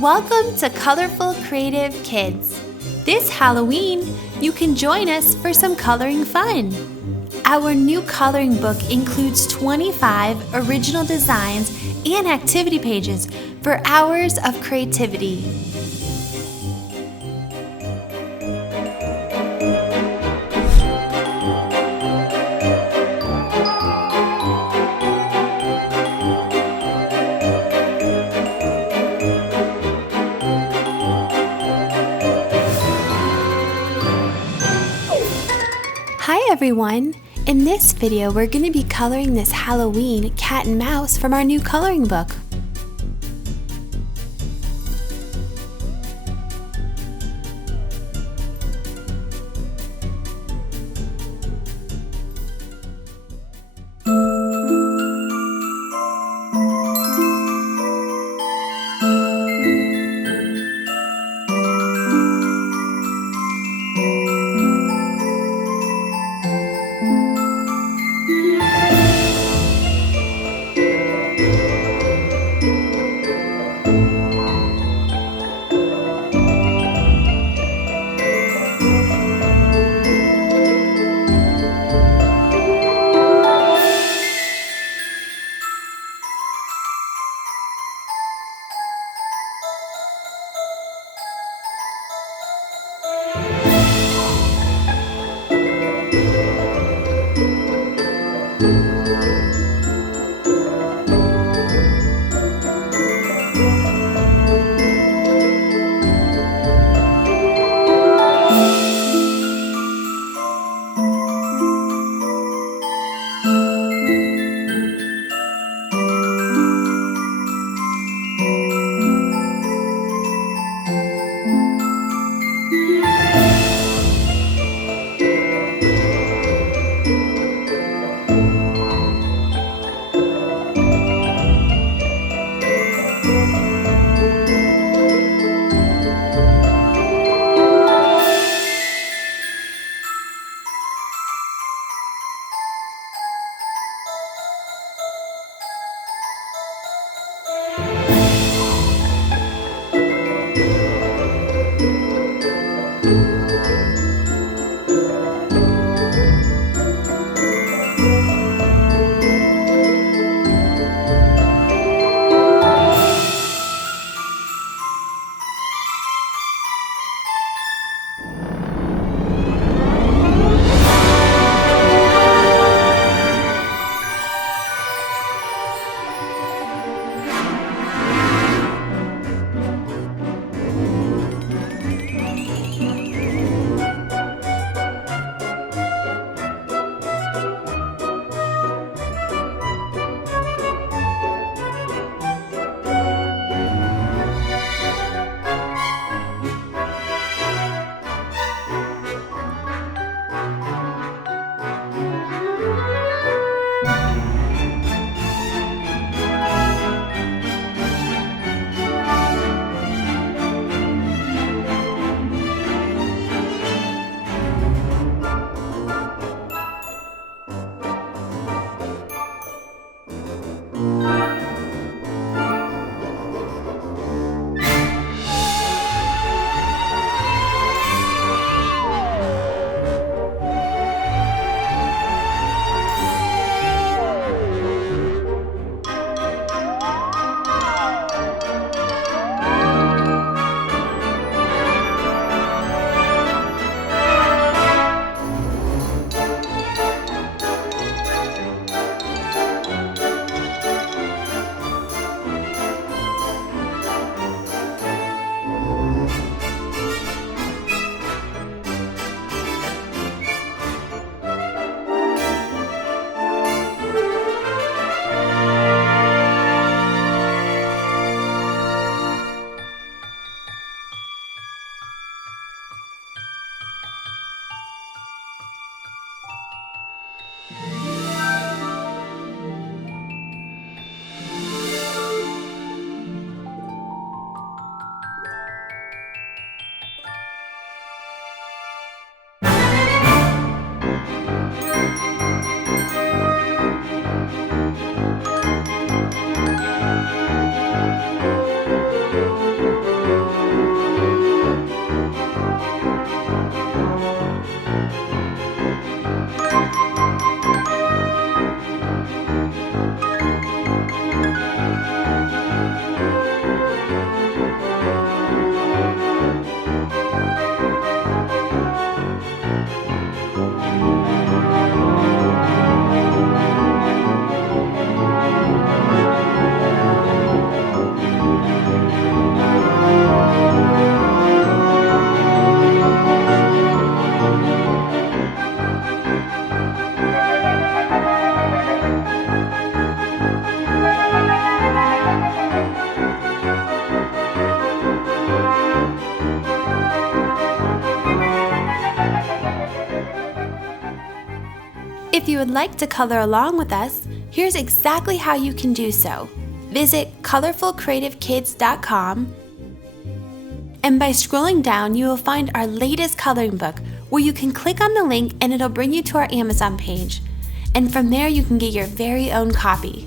Welcome to Colorful Creative Kids. This Halloween, you can join us for some coloring fun. Our new coloring book includes 25 original designs and activity pages for hours of creativity. Hi everyone! In this video, we're going to be coloring this Halloween cat and mouse from our new coloring book. if you would like to color along with us, here's exactly how you can do so. Visit colorfulcreativekids.com, and by scrolling down, you will find our latest coloring book where you can click on the link and it'll bring you to our Amazon page. And from there, you can get your very own copy.